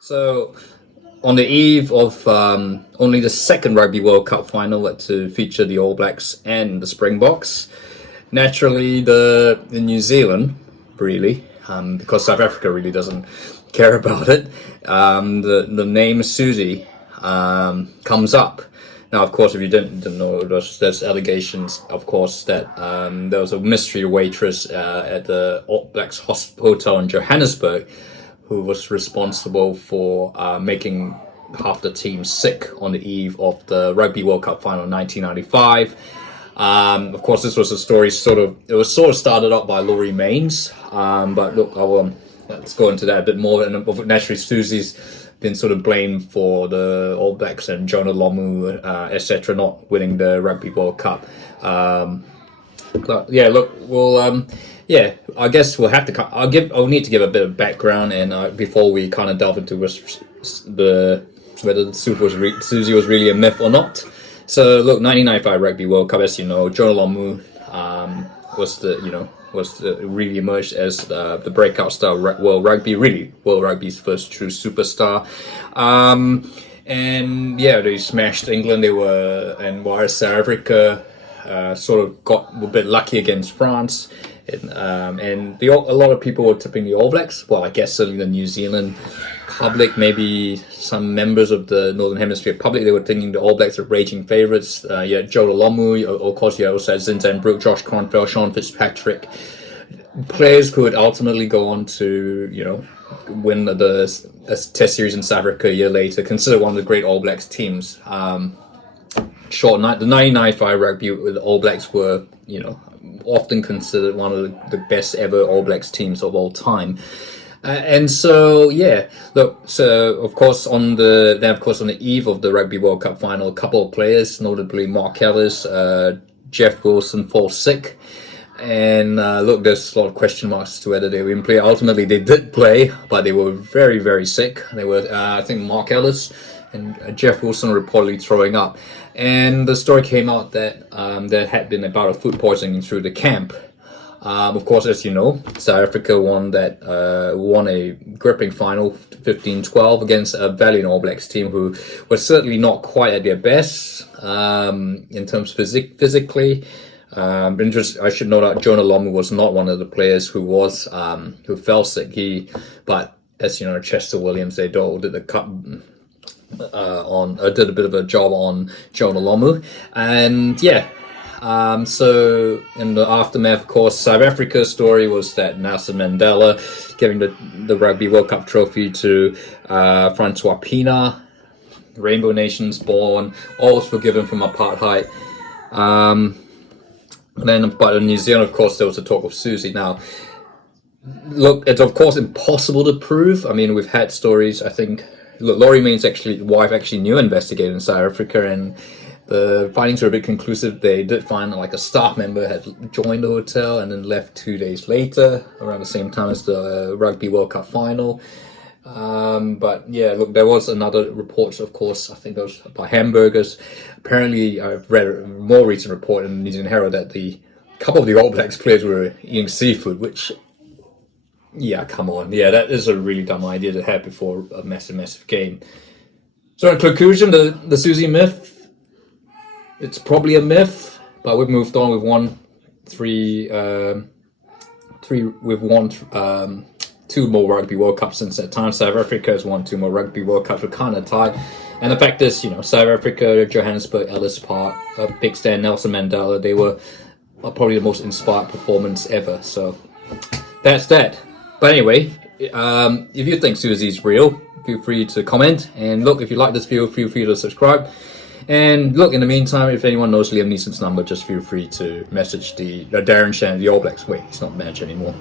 So, on the eve of only the second Rugby World Cup final to feature the All Blacks and the Springboks, naturally the New Zealand, really, because South Africa really doesn't care about it, the name Susie comes up. Now, of course, if you didn't know, there's allegations, of course, that there was a mystery waitress at the All Blacks hotel in Johannesburg who was responsible for making half the team sick on the eve of the Rugby World Cup Final in 1995. Of course, this was a story it was started up by Laurie Maines, but look, let's go into that a bit more. And naturally, Susie's been sort of blamed for the All Blacks and Jonah Lomu, etc., not winning the Rugby World Cup. But yeah, look, I guess we'll have to. I'll need to give a bit of background, and before we kind of delve into whether Susie was really a myth or not. So look, 1995 Rugby World Cup, as you know, Jonah Lomu really emerged as the breakout star of World Rugby's first true superstar. And yeah, they smashed England. While South Africa sort of got a bit lucky against France. And a lot of people were tipping the All Blacks. Well, I guess certainly the New Zealand public, maybe some members of the Northern Hemisphere public, they were thinking the All Blacks are raging favourites. Joe Lomu, of course, you also had Zinzan Brooke, Josh Kronfeld, Sean Fitzpatrick, players who would ultimately go on to, win the Test series in South Africa a year later, considered one of the great All Blacks teams. The 1995 Rugby, the All Blacks were, often considered one of the best ever All Blacks teams of all time. And so, yeah, look, so of course on the eve of the Rugby World Cup final, a couple of players, notably Mark Ellis, Jeff Wilson, fall sick. And look, there's a lot of question marks as to whether they would play. Ultimately, they did play, but they were very, very sick. They were, I think, Mark Ellis and Jeff Wilson reportedly throwing up. And the story came out that there had been about a food poisoning through the camp. Of course, as you know, South Africa won a gripping final, 15-12, against a valiant All Blacks team who was certainly not quite at their best in terms physically. I should note that Jonah Lomu was not one of the players who fell sick. But as you know, Chester Williams, they did the cup. Did a bit of a job on Jonah Lomu, and yeah. So in the aftermath, of course, South Africa's story was that Nelson Mandela giving the Rugby World Cup trophy to Francois Pienaar, Rainbow Nations born, all was forgiven from apartheid. But in New Zealand, of course, there was a talk of Susie. Now, look, it's of course impossible to prove. I mean, we've had stories, I think. Look, Laurie Main's wife knew investigated in South Africa, and the findings were a bit conclusive. They did find a staff member had joined the hotel and then left 2 days later, around the same time as the Rugby World Cup final. But yeah, look, there was another report, of course, I think it was by hamburgers. Apparently, I've read a more recent report in the New Zealand Herald that a couple of the All Blacks players were eating seafood, which, yeah, come on. Yeah, that is a really dumb idea to have before a massive game. So in conclusion, the Susie myth, it's probably a myth, but we've moved on. We've won two more Rugby World Cups since that time. South Africa has won 2 more Rugby World Cups. We're kind of tied. And the fact is, South Africa, Johannesburg, Ellis Park, Big Stan, Nelson Mandela, they were probably the most inspired performance ever. So that's that. But anyway, if you think Susie's real, feel free to comment. And look, if you like this video, feel free to subscribe. And look, in the meantime, if anyone knows Liam Neeson's number, just feel free to message the Darren Shan, the All Blacks. Wait, he's not the manager anymore.